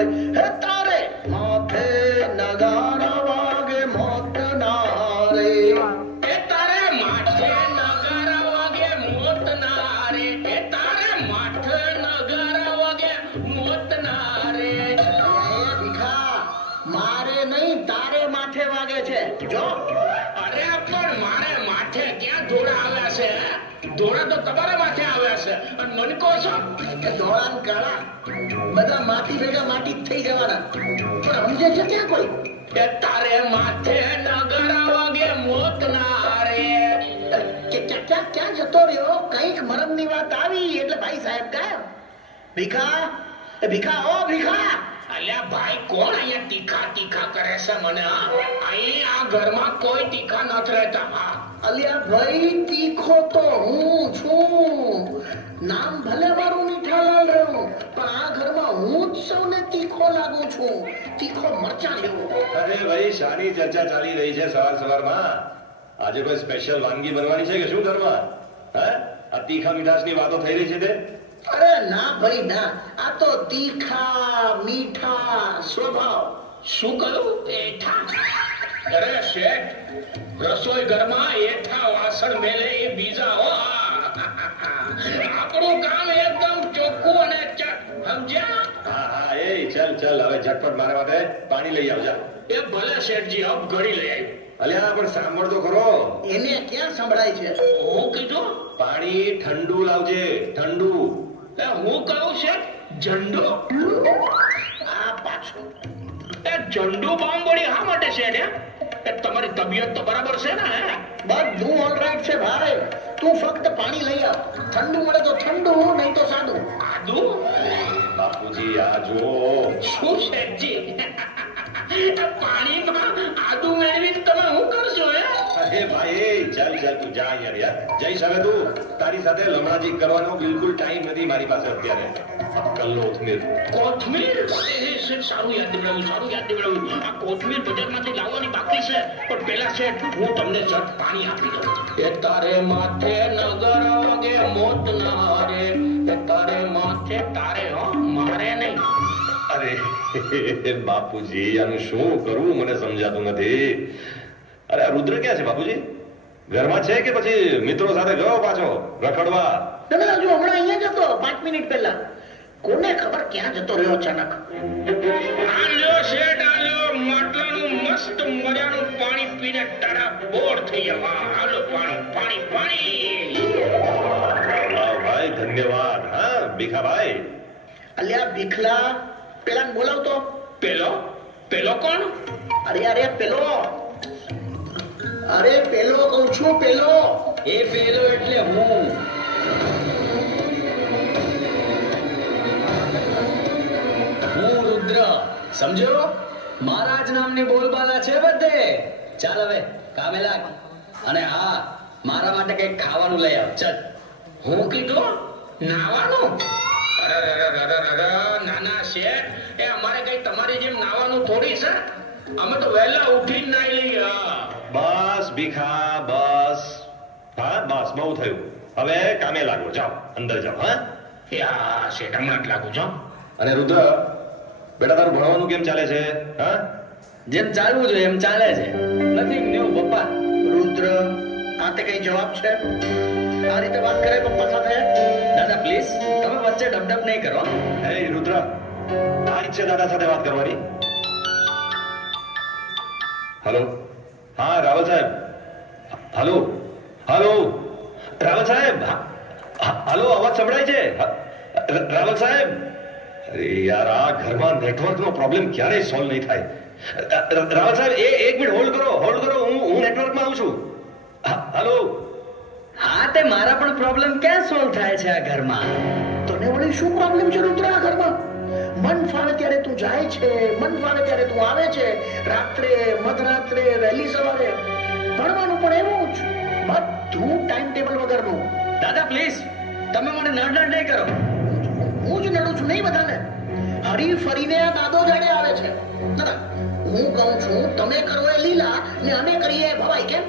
વાગે હે તારે માથે નગારા વાગે મોત ના રે એ તારે માથે નગારા વાગે મોત ના રે એ તારે માથે નગારા વાગે મોત ના રે ભીખા મારે નહીં તારે માથે વાગે છે જો અરે પણ મારે માથે ક્યાં ધોળા આવ્યા છે ધોળા તો તમારા માથે આવ્યા છે અને મને કહો છો કે ધોળાન કાળા બધા માટી ભેગા માટી જ થઈ જવાના પણ સમજે છે ત્યાં કોઈ એ તારે માથે નગારા વાગે મોત ના રે ક્યાં જતો રહ્યો કઈક મરમની વાત આવી એટલે ભાઈ સાહેબ ગયા ભીખા એ ભીખા ઓ ભીખા અલ્યા ભાઈ કોણ અહીંયા તીખા તીખા કરે છે મને અહીં આ ઘરમાં કોઈ તીખા નથી રહેતા અલ્યા ભાઈ તીખો તો હું છું નામ ભલે મારું મીઠાલાલ રહ્યું પણ આ ઘરમાં હું જ સૌને તીખો લાગુ છું તીખો મરચાં જેવો અરે ભાઈ શાની ચર્ચા ચાલી રહી છે સવાર સવારમાં આજે કોઈ સ્પેશિયલ વાનગી બનવાની છે કે શું ઘરમાં હે આ તીખા મીઠાશની વાતો થઈ રહી છે તે અરે ના ભાઈ ના આ તો તીખા મીઠા સ્વભાવ શું કહ્યું એઠા અરે શેઠ રસોઈ ઘરમાં એઠા વાસણ મેલે એ બીજા હો આપણું કામ એકદમ ચોખ્ખું અને સમજ્યા હા હા એ ચલ ચલ હવે ઝટપટ મારા માટે પાણી લઈ આવજા એ ભલે શેઠજી અબ ઘડી લઈ આવ્યું અલ્યા પણ સાંભળ તો ખરો એને ક્યાં સંભળાય છે હું કીધું પાણી ઠંડુ લાવજે ઠંડુ એ હું કહું શેઠ ઝંડો આ પાછો એ ઝંડુ બોમ્બ વળી હા માટે છે ને એ તમારી તબિયત તો બરાબર છે ને હે બધું ઓલરાઈટ છે ભાઈ તું ફક્ત પાણી લઈ આવ ઠંડુ મળે તો ઠંડુ નહીં તો સાદું આદુ બાપુજી આ જો શું શેઠજી પાણીમાં આદુ મેળવીને તમે શું કરશો હે અરે ભાઈ ચાલ ચાલ તું જા યાર જઈશ હવે તું તારી સાથે લમણાજી કરવાનો બિલકુલ ટાઈમ નથી મારી પાસે અત્યારે કોથમીર કોથમીર સારું યાદ દેવડાવ્યું આ કોથમીર બજારમાંથી લાવવાની બાકી છે પણ પેલા છે હું તમને જટ પાણી આપી દઉં એ તારે માથે નગર વાગે મોત ના રે એ તારે માથે તારે હો મારે નહીં અરે બાપુજી આનું શું કરવું મને સમજાતું નથી અરે આ રુદ્ર ક્યાં છે બાપુજી ઘરમાં છે કે પછી મિત્રો સાથે ગયો પાછો રખડવા ના હજુ હમણાં અહીંયા જતો 5 મિનિટ પહેલા કોને ખબર ક્યાં જતો રહ્યો અચાનક આ લ્યો શેઠ આ લ્યો માટલાનું મસ્ત મજાનું પાણી પીને તારા બોર થઈ જવા હાલો પાણી વાહ ભાઈ ધન્યવાદ હા ભીખાભાઈ અલ્યા ભીખલા પેલા બોલાવતો પેલો કોણ અરે પેલો કહું છું પેલો એ પેલો એટલે હું રુદ્ર સમજો મહારાજ નામની બોલબાલા છે બધે ચાલ હવે કામે લાગ અને હા મારા માટે કઈક ખાવાનું લઈ આવ ચાલ હું કીધું નાવાનું નાના શેઠ એ અમારે કઈ તમારી જેમ નાવાનું થોડી છે અમે તો વહેલા ઉઠીને નાઈ લઈએ બસ ભીખા બસ હા બસ બહુ થયું હવે કામે લાગો જાઓ અંદર જાઓ હા શેઠ હમણાં જ લાગુ છો અને રુદ્ર બેટા તારું ભણવાનું કેમ ચાલે છે હા જેમ ચાલવું જોઈએ એમ ચાલે છે નથી ન્યુ પપ્પા રુદ્ર આ તે કઈ જવાબ છે આ રીતે વાત કરે પપ્પા સાથે દાદા પ્લીઝ તમે વચ્ચે ડબડબ નહીં કરો હે રુદ્ર આ રીત છે દાદા સાથે વાત કરવાની હેલો હા રાવલ સાહેબ હેલો રાવલ સાહેબ હેલો અવાજ સંભળાય છે રાવલ સાહેબ અરે યાર આ ઘરમાં નેટવર્કનો પ્રોબ્લેમ ક્યારેય સોલ્વ નહીં થાય રાવલ સાહેબ એક મિનિટ હોલ્ડ કરો હું નેટવર્કમાં આવું છું હેલો હા તે મારા પણ પ્રોબ્લેમ ક્યાં સોલ્વ થાય છે આ ઘરમાં તને વળી શું પ્રોબ્લેમ છે રુદ્ર આ ઘરમાં મન ફાવે ત્યારે તું જાય છે મન ફાવે ત્યારે તું આવે છે રાત્રે મધરાત્રે વહેલી સવારે ભણવાનું પણ એવું જ બધું ટાઈમ ટેબલ વગરનું દાદા પ્લીઝ તમે મને નડ નહીં કરો હું જ નડું છું નહીં બધાને હરી ફરીને આ દાદો જાડે આવે છે દાદા હું કહું છું તમે કરો એ લીલા ને અમે કરીએ ભવાઈ કેમ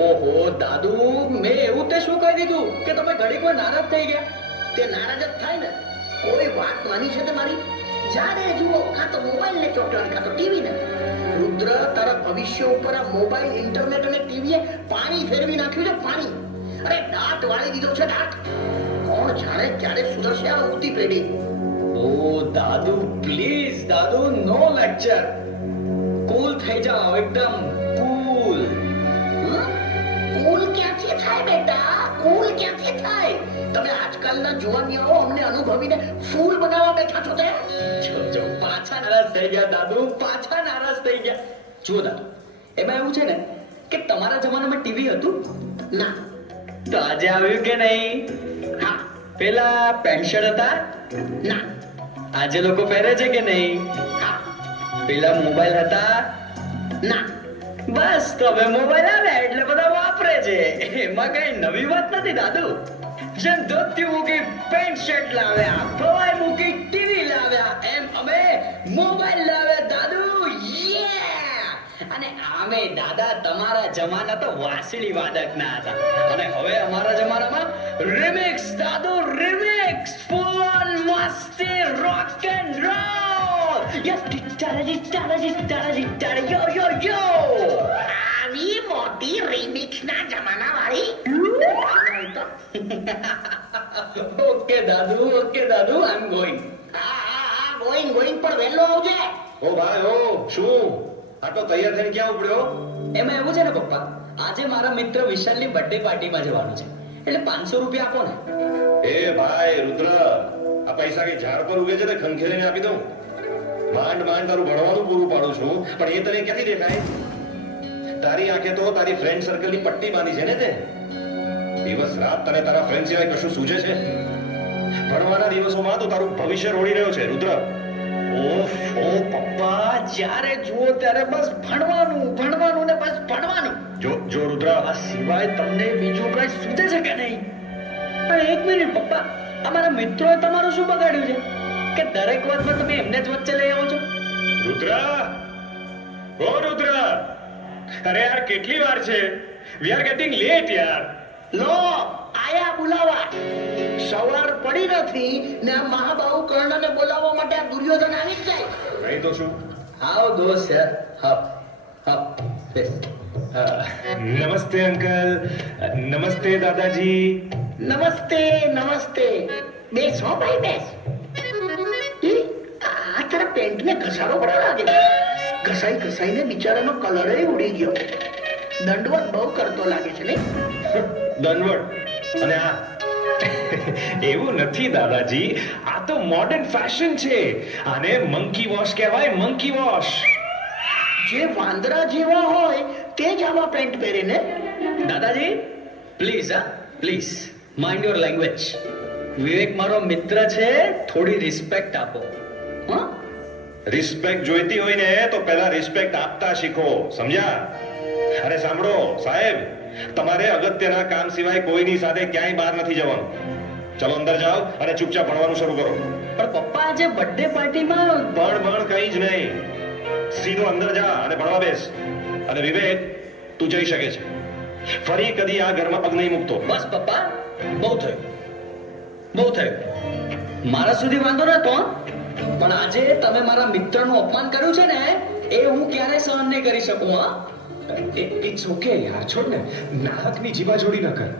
ઓહો દાદુ મેં એવું તે શું કહી દીધું કે તમે ઘડીક વાર નારાજ થઈ ગયા તે નારાજ જ થાય ને કોઈ વાત માની છે તે મારી જ્યારે જુઓ કાં તો મોબાઈલ ને ચોટવાનું કાં તો ટીવી ને. રુદ્ર, તારા ભવિષ્ય ઉપર આ મોબાઈલ, ઇન્ટરનેટ અને ટીવીએ પાણી ફેરવી નાખ્યું છે, પાણી. અરે દાંત વાળી દીધો છે, દાંત. કોણ જાણે ક્યારે સુધરશે આ ઉગતી પેઢી. ઓ દાદુ, પ્લીઝ દાદુ, નો લેક્ચર. કૂલ થઈ જાઓ, એકદમ કૂલ. કુલ ક્યાંથી થાય બેટા? કુલ ક્યાંથી થાય? તમે આજકાલના જુવાનિયાઓ અમને અનુભવીને ફૂલ બનાવવા બેઠા છો તે? જો પાછા નારાજ થઈ ગયા દાદુ, પાછા નારાજ થઈ ગયા. જુઓ દાદુ, એમાં એવું છે ને કે તમારા જમાનામાં ટીવી હતું? ના. તો આજે આવ્યું કે નહીં? હા. પેલા પેન્ટ શર્ટ હતા? ના. આજે લોકો પહેરે છે કે નહીં? હા. પેલા મોબાઈલ હતા? ના. બસ, તો હવે મોબાઈલ આવ્યા એટલે બધા વાપરે છે. એમાં કઈ નવી વાત નથી દાદુ. જેમ ધોતી મૂકી પેન્ટ શર્ટ લાવ્યા, ભવાઈ મૂકી ટીવી લાવ્યા, એમ અમે મોબાઈલ લાવ્યા દાદુ. અને આમે દાદા તમારા જમાના તો વાંસળી વાદકના હતા, અને હવે અમારા જમાનામાં remix Dadu, remix, full on મસ્તી, રોક એન્ડ રોલ. યસ, યો યો યો. આવી મોટી રિમિક્સના જમાના વાળી. ઓકે દાદુ, આઈ એમ ગોઈંગ. હા, ગોઈંગ પણ વહેલો આવજે. ઓ ભાઈ, ઓ શું આટલો તૈયાર થઈને ક્યાં ઉપડ્યો? એમાં એવું છે ને પપ્પા, આજે મારા મિત્ર વિશાલની બર્થડે પાર્ટીમાં જવાનું છે, એટલે 500 રૂપિયા આપો ને. એ ભાઈ રુદ્ર, આ પૈસા કે ઝાડ પર ઉગે છે તે ખંખેરીને આપી દઉં? માંડ તારું ભણવાનું પૂરું પાડું છું, પણ એ તને ક્યાંથી દેખાય? તારી આંખે તો તારી ફ્રેન્ડ સર્કલની પટ્ટી બાંધી છે ને તે. દિવસ રાત તને તારા ફ્રેન્ડ સિવાય કશું સૂઝે છે? ભણવાના દિવસોમાં તો તારું ભવિષ્ય રોડી રહ્યો છે રુદ્ર. ઓફો પપ્પા, જ્યારે જુઓ ત્યારે બસ ભણવાનું ને બસ ભણવાનું. જો રુદ્ર, આ સિવાય તમને બીજું કઈ સૂચે છે કે નહીં? પણ એક મિનિટ પપ્પા, અમારા મિત્રોએ તમારું શું બગાડ્યું છે કે દરેક વાતમાં તમે એમને જ વચ્ચે લઈ આવો છો? રુદ્ર, ઓ રુદ્ર, અરે યાર કેટલી વાર છે? વી આર ગેટિંગ લેટ યાર. લો, આયા બોલાવા. સવાર પડી નથી ને આ મહાબાહુ કર્ણને બોલાવવા માટે આ દુર્યોધન આવી જ જાય. નહીં તો શું? આવો દોસ્ત યાર, હા બેસ. નમસ્તે અંકલ, નમસ્તે દાદાજી. નમસ્તે. બેસ હો ભાઈ, બેસ. આ તારા પેન્ટને ઘસારો બੜਾ લાગે. ઘસાઈને બિચારાનો કલર ઉડી ગયો. દંડવત બહુ કરતો લાગે છે નહીં? દંડવટ અને આ એવું નથી દાદાજી, આ તો મોડર્ન ફેશન છે. આને મંકી વોશ કહેવાય, મંકી વોશ. જે વાંદરા જેવા હોય તે જ આવા પેન્ટ પહેરે ને. દાદાજી please, please mind your language. Vivek મારો મિત્ર છે, થોડી રિસ્પેક્ટ આપો. હા, રિસ્પેક્ટ જોઈતી હોય ને તો પહેલા રિસ્પેક્ટ આપતા શીખો, સમજ્યા? અરે સાંભળો સાહેબ, તમારે અગત્યના કામ સિવાય કોઈની સાથે ક્યાંય બહાર નથી જવાનું. ચલો અંદર જાઓ અને ચૂપચાપ ભણવાનું શરૂ કરો. પણ પપ્પા આજે બર્થડે પાર્ટીમાં ભણ કઈ જ નહીં, સીધો અંદર જા અને ભણવા બેસ. અને વિવેક, તું જઈ શકે છે. ફરી કદી આ ઘરમાં પગ નહીં મૂકતો. બસ પપ્પા, બહુ થયું. મારા સુધી વાંધો નતો, પણ આજે તમે મારા મિત્રનું અપમાન કર્યું છે ને, એ હું ક્યારેય સહન નહીં કરી શકું. હા, ઇટ્સ ઓકે યાર, છોડ ને. નાહકની જીવા જોડી ન કર.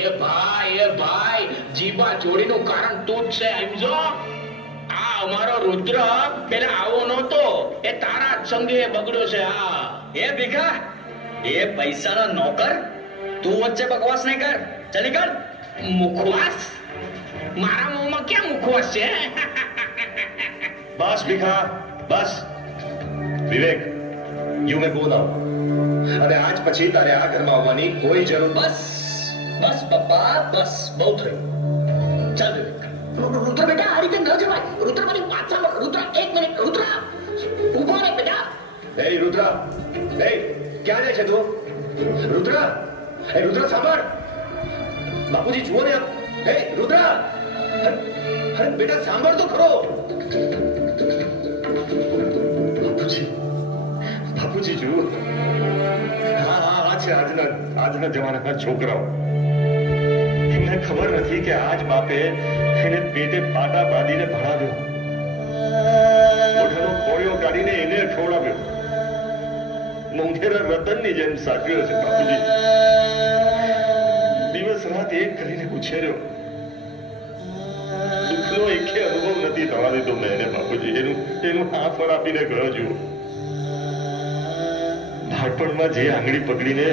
એ ભાઈ, જીબા જોડીનું કારણ તું જ છે, સમજો? આ અમારો રુદ્ર પેલા આવો નહોતો, એ તારા જ સંગે બગડ્યો છે. હા, એ ભીખા, એ પૈસાનો નોકર, તું વચ્ચે બકવાસ નહીં કર. ચાલી કર. મુખવાસ? મારા મોંમાં ક્યાં મુખવાસ છે? બસ ભીખા, બસ. વિવેક, યુ મે ગો નાઉ. અને આજ પછી તારે આ ઘરમાં આવવાની કોઈ જરૂર. બસ પપ્પા, બસ, બહુ થયું. ચાલ વિવેક. રુદ્ર બેટા, આ રીતે ન જવાય. રુદ્ર, મારી વાત સાંભળ. રુદ્ર, એક મિનિટ. રુદ્ર, ઊભો રહે બેટા. એ રુદ્ર, એ ક્યાં જાય છે તું? રુદ્ર, એ રુદ્ર સાંભળ. બાપુજી જુઓ ને. એ રુદ્ર, અરે બેટા સાંભળ તો ખરો. બાપુજી જુઓ. હા આ છે આજના જમાનાના છોકરાઓ. એમને ખબર નથી કે આજ બાપે એને પેટે પાટા બાંધીને ભણાવ્યો. કાઢીને એને ખવડાવ્યો. મોંઘેરા રતનની જેમ સાચવ્યો છે બાપુજી. દિવસ રાત એક કરીને ઉછેર્યો. દુઃખનો એકે અનુભવ નથી થવા દીધો મેં એને બાપુજી. એનું હા ફળ આપીને ગયો જુઓ. બાળપણમાં જે આંગળી પકડીને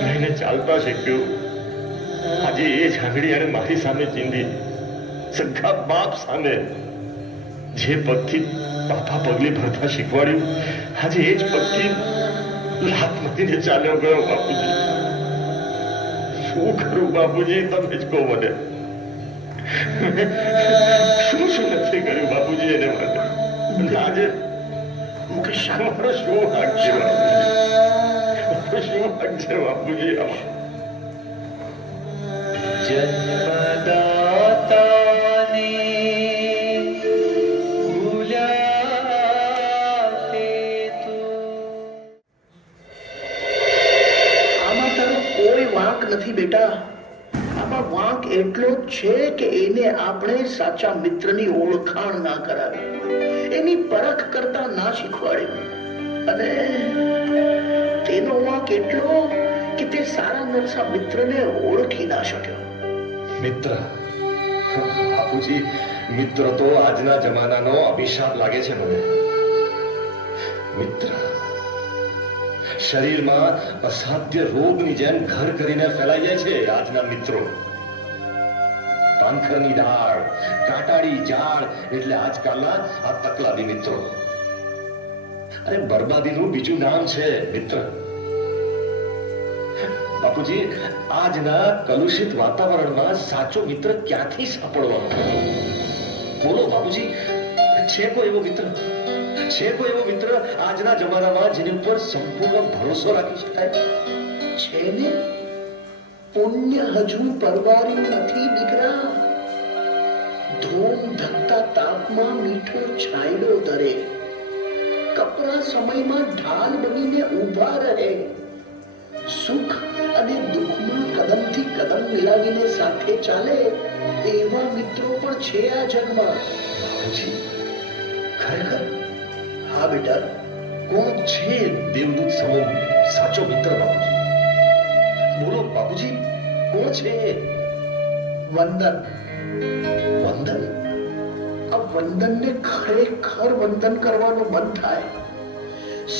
મેં એને ચાલતા શીખ્યું, આજે એ જ આંગળી એને મારી સામે ચીંધી. સગા બાપ સામે જે પગથી પાપા પગલી ભરતા શીખવાડ્યું, આજે એ જ પગથી લાત મારીને ચાલ્યો ગયો બાપુજી. શું કરું બાપુજી, તમે જ કહો મને. શું નથી કર્યું બાપુજી એને માટે. આજે મુકેશ મારો શું હક છે બાપુજી? શું હક છે બાપુજી આમાં? આમાં તારો કોઈ વાંક નથી બેટા. આમાં વાંક એટલો જ છે કે એને આપણે સાચા મિત્રની ઓળખાણ ના કરાવી, એની પરખ કરતા ના શીખવાડ્યું. અને તેનો વાંક એટલો કે તે સારા નરસા મિત્રને ઓળખી ના શક્યો. મિત્ર બાપુજી, મિત્ર તો આજના જમાનાનો અભિશાપ લાગે છે મને. મિત્ર શરીરમાં અસાધ્ય રોગની જેમ ઘર કરીને ફેલાઈ જાય છે આજના મિત્રો. પાનખરની ડાળ, કાંટાળી ઝાડ એટલે આજકાલના આ તકલાદી મિત્રો. અરે બરબાદીનું બીજું નામ છે મિત્ર. બાપુજી, આજના કલુષિત વાતાવરણમાં સાચો મિત્ર ક્યાંથી સાંપડવાનો? બોલો બાપુજી, છે કોઈ એવો મિત્ર? છે કોઈ એવો મિત્ર આજના જમાનામાં જેની ઉપર સંપૂર્ણ ભરોસો રાખી શકાય? છે ને, પુણ્ય હજુ પરવાર્યું નથી દીકરા. ધૂમ ધકતા તાપમાં મીઠો છાંયડો ધરે, કપરા સમયમાં ઢાલ બનીને ઊભા રહે. સુખ અને દુઃખમાં કદમથી કદમ મિલાવીને સાથે ચાલે એવા મિત્રો પણ છે આ જગમાં. બાપુજી, ખરેખર? હા બેટા. કોણ છે દેવદૂત સમો સાચો મિત્ર બાપુજી? બોલો બાપુજી, કોણ છે? વંદન. વંદન? આ વંદનને ખરેખર વંદન કરવાનું મન થાય.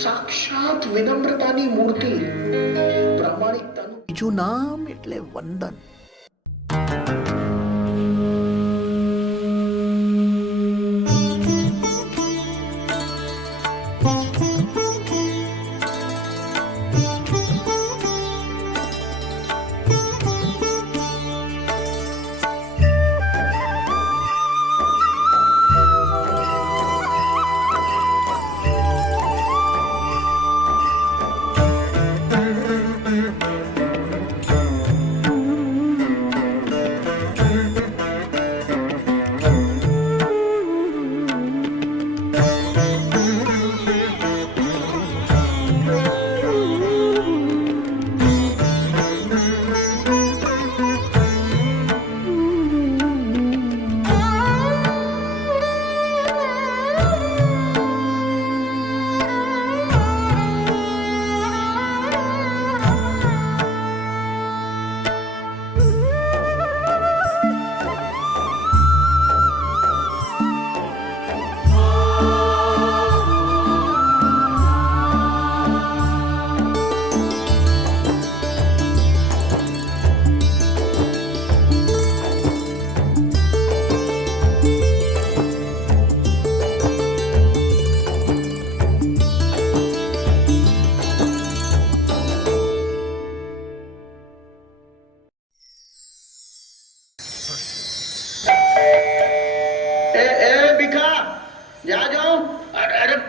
સાક્ષાત વિનમ્રતાની મૂર્તિ, પ્રામાણિકતાનું બીજું નામ એટલે વંદન.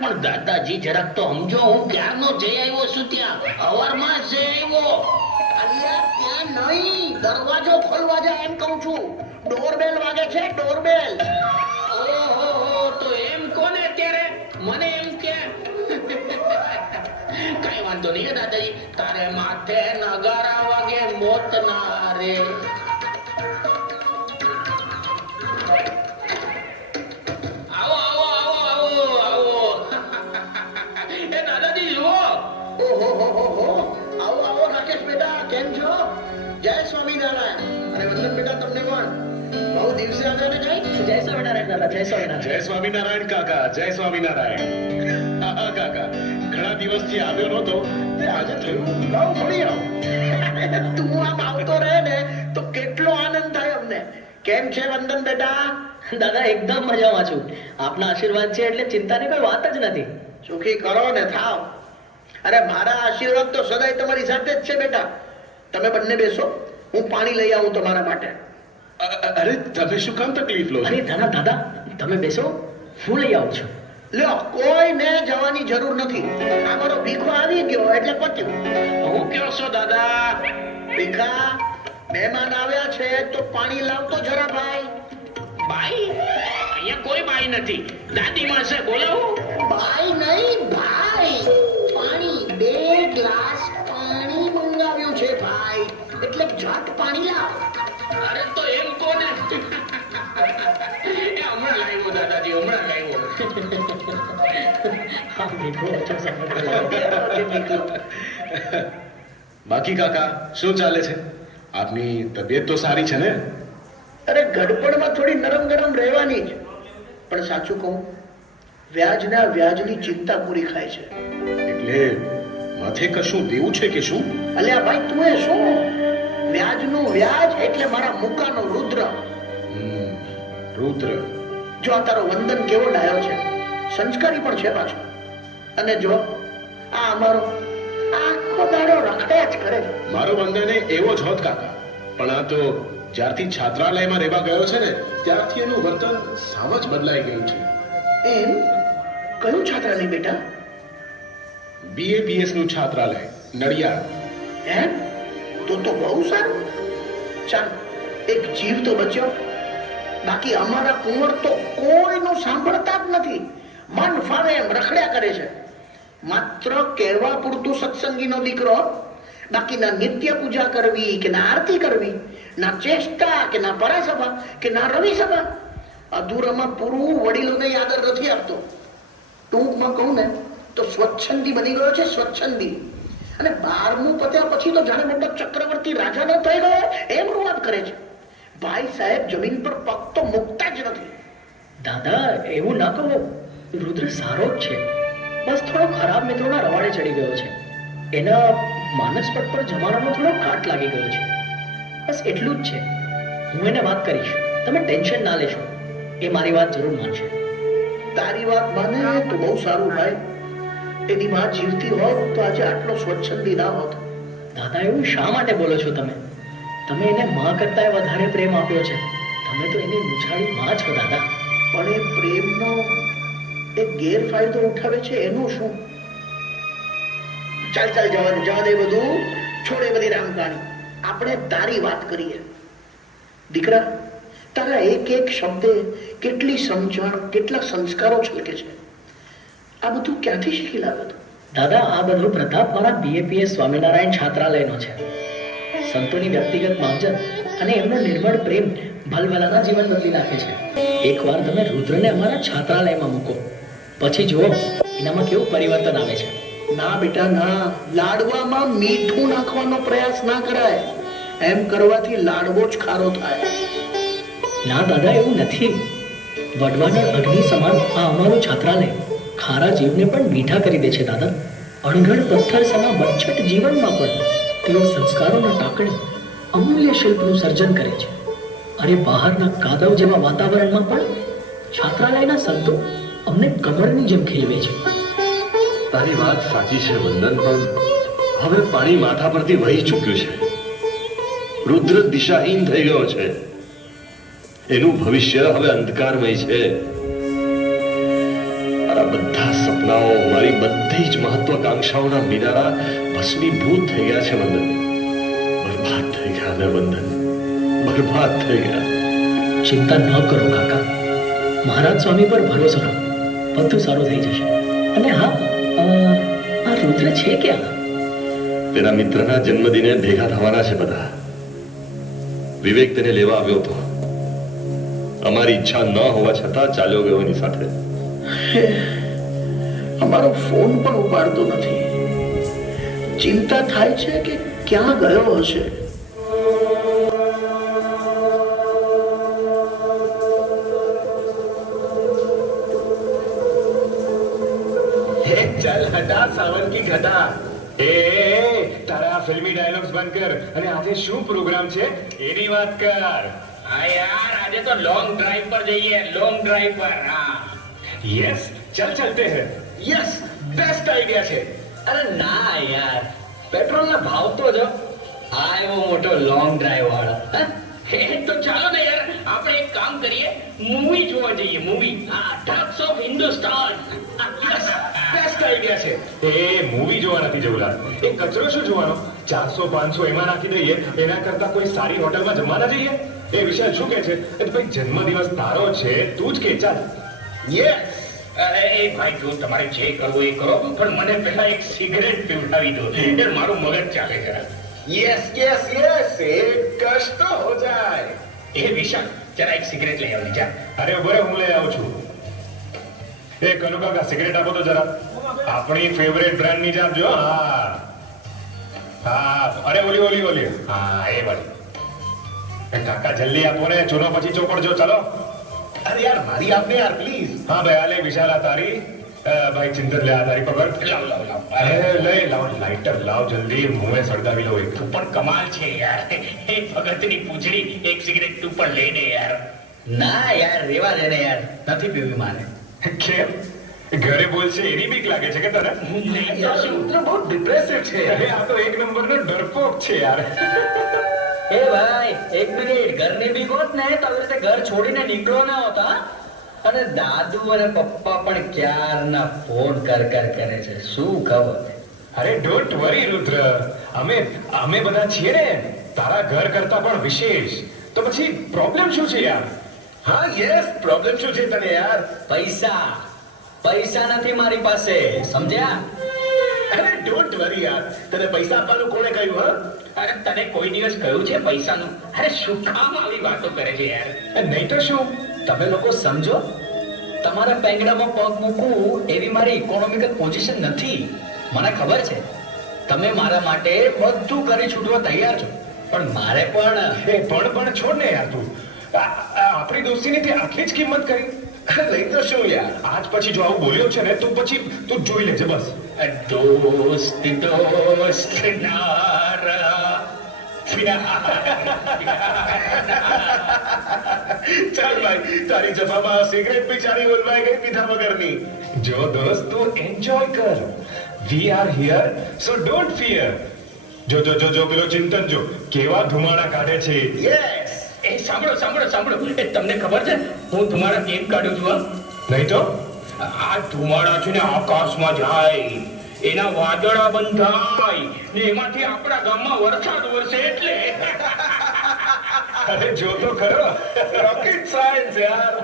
પણ દાદાજી જરાક તો સમજો, હું ક્યારનો જઈ આવ્યો છું ત્યાં, હવારમાં જઈ આવ્યો. અલ્યા ત્યાં નહીં, દરવાજો ખોલવા જા એમ કહું છું. ડોરબેલ વાગે છે, ડોરબેલ. ઓહો, તો એમ કોને અત્યારે? મને એમ કે કઈ વાંધો નહીં દાદાજી, તારે માથે નગારા વાગે મોત ના રે. આવો આવો આવો આવો આવો. દાદાને જય જય સ્વામિનારાયણ દાદા, જય સ્વામિનારાયણ. જય સ્વામિનારાયણ કાકા, જય સ્વામિનારાયણ. હા કાકા, ઘણા દિવસથી આવ્યો નહોતો તે આજે થયું લાવ ફરી આવો. તું આમ આવતો રહે ને તો કેટલો આનંદ થાય અમને. કેમ છે વંદન બેટા? દાદા એકદમ મજામાં છું. આપના આશીર્વાદ છે એટલે ચિંતાની કોઈ વાત જ નથી. સુખી કરો ને થાવ. અરે મારા આશીર્વાદ તો સદાય તમારી સાથે જ છે બેટા. તમે બંને બેસો, હું પાણી લઈ આવું તમારા માટે. અરે તમે શું કામ તકલીફ લો છો? અરે દાદા દાદા તમે બેસો, હું લઈ આવું છું. લ્યો, કોઈને જવાની જરૂર નથી. આ મારો ભીખો આવી ગયો એટલે પત્યું. હું કહો છો દાદા? ભીખા, મહેમાન આવ્યા છે તો પાણી લાવતો જરા ભાઈ. બાઈ? અહીંયા કોઈ બાઈ નથી. દાદી માં છે, બોલાવું? ભાઈ નહીં, ભાઈ. પાણી, 2 ગ્લાસ પાણી મંગાવ્યું છે ભાઈ. એટલે ઝટ પાણી લાવ. અરે તો એમ કોને? એ હમણાં લાવ્યો દાદાજી, હમણાં લાવ્યો. હા, ભીખો ઓછો સમજ. બાકી કાકા શું ચાલે છે? આપની તબિયત તો સારી છે ને? અરે ગડપણમાં થોડી નરમ ગરમ રહેવાની જ. પણ સાચું કહું, વ્યાજના વ્યાજની ચિંતા પૂરી ખાય છે. એટલે માથે કશું દેવું છે કે શું? અલ્યા ભાઈ, તું એ શું? વ્યાજનું વ્યાજ એટલે મારા મુકાનો રુદ્ર. રુદ્ર. જો આ તારો વંદન કેવો ડાયો છે, સંસ્કારી પણ છે પાછો. અને જો આ અમારો આખો દાડો રખડ્યા જ કરે છે. મારો બંધને એવો જ હોત કાકા, પણ આ તો જ્યારથી છાત્રાલયમાં રહેવા ગયો છે ને ત્યારથી એનું વર્તન સાવ જ બદલાઈ ગયું છે. એમ? કયું છાત્રાલય બેટા? BAPS નું છાત્રાલય, નડિયાદ. એમ? તો બહુ સારું. ચાલ, એક જીવ તો બચ્યો. બાકી અમારા કુંવર તો કોઈનું સાંભળતા જ નથી. મન ફાવે એમ રખડ્યા કરે છે. માત્ર કહેવા પૂરતું સત્સંગીનો દીકરો. બાકી ના નિત્ય પૂજા કરવી કે ના આરતી કરવી, ના ચેષ્ટા કે ના પરાસભા કે ના રવિ સભા. અધૂરામાં પૂરું વડીલોને આદર નથી આપતો. ટૂંકમાં કહું ને તો સ્વચ્છંદી બની ગયો છે, સ્વચ્છંદી. અને 12મું પત્યા પછી તો જાણે મોટો ચક્રવર્તી રાજા ન થઈ ગયો એમ વાત કરે છે. ભાઈ સાહેબ જમીન પર પગ તો મૂકતા જ નથી. દાદા એવું ના કહો, રુદ્ર સારો જ છે. બસ થોડો ખરાબ મિત્રોના રવાડે ચડી ગયો છે. એના માનસપટ પર જમાનાનો થોડો કાટ લાગી ગયો છે. બસ એટલું જ છે. હું એને વાત કરીશ, તમે ટેન્શન ના લેશો. એ મારી વાત જરૂર માનશે. તારી વાત માને તો બહુ સારું ભાઈ. એની માં જીવતી હોત તો આજે આટલો સ્વચ્છંદી ના હોત. દાદા એવું શા માટે બોલો છો તમે? તમે એને માં કરતા વધારે પ્રેમ આપ્યો છે. તમે તો એની મુછાળી માં છો દાદા. પણ એ પ્રેમનો એક ગેરફાયદો ઉઠાવે છે, એનું શું? ચાલ ચાલ, જવા દે બધું. છોડે બધી રામકાણી. આપણે તારી વાત કરીએ. દીકરા, તારા એક એક શબ્દે કેટલી સમજણ, કેટલા સંસ્કારો છલકે છે. આ બધું ક્યાંથી શીખી લાવ્યો તું? દાદા આ બધો પ્રતાપ મારા BAPS સ્વામિનારાયણ છાત્રાલયનો છે. સંતોની વ્યક્તિગત માવજત અને એમનો નિર્મળ પ્રેમ ભલભલાના જીવન બદલી નાખે છે. એકવાર તમે રુદ્રને અમારા છાત્રાલયમાં મૂકો, પછી જુઓ એનામાં કેવું પરિવર્તન આવે છે. ના બેટા ના, લાડવામાં મીઠું નાખવાનો પ્રયાસ ના કરાય. એમ કરવાથી લાડવો જ ખારો થાય. ના દાદા એવું નથી. વડવાનળ અગ્નિ સમાન આ અમારું છાત્રાલય ખારા જીવને પણ મીઠા કરી દે છે દાદા. અણઘડ પથ્થર સમા બચ્છટ જીવનમાં પણ તેઓ સંસ્કારોના ટાંકણે અમૂલ્ય શિલ્પનું સર્જન કરે છે. અને બહારના કાદવ જેવા વાતાવરણમાં પણ છાત્રાલયના સંતો અમને કમળની જેમ ખીલવે છે. તારી વાત સાચી છે વંદન, પણ હવે પાણી માથા પરથી વહી ચૂક્યું છે. રુદ્ર દિશાહીન થઈ ગયો છે. એનું ભવિષ્ય હવે અંધકારમય છે. મારા બધા સપનાઓ, મારી બધી જ મહત્વાકાંક્ષાઓના મિનારા ભસ્મીભૂત થઈ ગયા છે વંદન. બરબાદ થઈ ગયા ને વંદન, બરબાદ થઈ ગયા. ચિંતા ન કરો કાકા, મહારાજ સ્વામી પર ભરોસો રાખો, બધું સારું થઈ જશે. અને હા, આ રુદ્ર છે ક્યાં? તેના મિત્રના જન્મદિને ભેગા થવાના છે બધા. વિવેક તેને લેવા આવ્યો હતો. અમારી ઈચ્છા ન હોવા છતાં ચાલ્યો ગયો એની સાથે. અમારો ફોન પણ ઉપાડતો નથી. ચિંતા થાય છે કે ક્યાં ગયો હશે. चल हटा सावन की घटा ए તારા આ ફિલ્મી ડાયલોગ્સ બંધ કર અને આજે શું પ્રોગ્રામ છે એની વાત કર હા યાર આજે તો લોંગ ડ્રાઈવ પર જઈએ લોંગ ડ્રાઈવ પર હા यस चल चलते हैं यस बेस्ट आइडिया છે અરે ના યાર પેટ્રોલના ભાવ તો જો આ એવો મોટો લોંગ ડ્રાઈવ વાળો હા? તો ચાલો ને યાર આપણે એક કામ કરીએ મૂવી જોવા જઈએ મૂવી હા Tux of Hindustan yes best idea છે એ મૂવી જોવા નથી જવું એ કચરો શું જોવાનો 400-500 એમાં નાખી દઈએ એના કરતા કોઈ સારી હોટલમાં જમવા ના જઈએ એ વિશાલ શું કહે છે એ તો ભાઈ જન્મદિવસ તારો છે તું જ કે ચાલ યસ અરે એ ભાઈ જો તમારે જે કરવું એ કરો પણ મને પહેલા એક સિગરેટ પીવડાવી દો એટલે મારું મગજ ચાલે જરા यस यस यस एक कष्ट तो हो जाए એ વિશાલ જરા એક સિગરેટ લઈ આવજે જા અરે બરે હું લઈ આવું છું એ કનુ કાકા સિગરેટ આપો તો જરા આપણી ફેવરેટ બ્રાન્ડ ની જ આપજો હા હા અરે ઓલી ઓલી ઓલી હા એ વાળી એ કાકા જલ્દી આપો ને ચૂનો પછી ચોપડ જો ચલો અરે યાર મારી આપને યાર પ્લીઝ હા ભાઈ આલે વિશાલ આ તારી ભાઈ ચિંતન લે આ તારી પકડ લાવ લાવ લાવ અરે લઈ લાવ લાઇટર લાવ જલ્દી મુંહે સળગાવી લો એક તું પણ કમાલ છે યાર એ ભગતની પૂંછડી એક સિગરેટ તું પણ લઈ લે યાર ના યાર રેવા દે ને યાર નથી પીવી મારે કેમ ઘરે બોલશે એની બીક લાગે છે કે તને નહીં તો શું? બહુ ડિપ્રેસિવ છે અરે આ તો એક નંબરનો ડરપોક છે યાર એ ભાઈ એક મિનિટ ઘરની બી હોત ને તો આવી રીતે ઘર છોડીને નીકળો ના હોતા અને દાદુ અને પપ્પા પણ ક્યારના ફોન કર કરે છે શું ખબર અરે ડોન્ટ વરી રુદ્ર અમે બધા છીએ ને તારા ઘર કરતા પણ વિશેષ તો પછી પ્રોબ્લેમ શું છે યાર હા યસ પ્રોબ્લેમ શું છે તને યાર પૈસા નથી મારી પાસે સમજ્યા અરે ડોન્ટ વરી યાર તને પૈસા આપવાનું કોણે કહ્યું હા અરે તને કોઈ દિવસ કહ્યું છે પૈસાનું અરે શું કામ આવી વાતો કરે છે યાર નહીં તો શું તમે લોકો સમજો તમારા પેંગડામાં પગ મૂકવું એવી મારી ઇકોનોમિકલ પોઝિશન નથી મને ખબર છે તમે મારા માટે બધું કરી છૂટવા તૈયાર છો પણ મારે પણ પણ છોડ ને યાર તું આપણી દોસ્તીની તે આટલી જ કિંમત કરી નહીં તો શું યાર આજ પછી જો આવું બોલ્યો છે ને તું પછી તું જોઈ લેજે બસ દોસ્ત દોસ્ત નારા ચાલ ભાઈ તારી જફામાં સિગરેટ બિચારી ઓલવાઈ ગઈ પીધા વગરની જો દોસ્ત તું એન્જોય કર we are here so don't fear જો પેલો ચિંતન જો કેવા ધુમાડા કાઢે છે યસ એ સાંભળો એ તમને ખબર છે હું ધુમાડા કેમ કાઢું છું હા? નહીં તો આ ધુમાડા છે ને આકાશમાં જાય એના વાદળા બંધાય ને એમાંથી આપણા ગામમાં વરસાદ વરસે એટલે અરે જો તો ખરો રોકેટ સાયન્સ યાર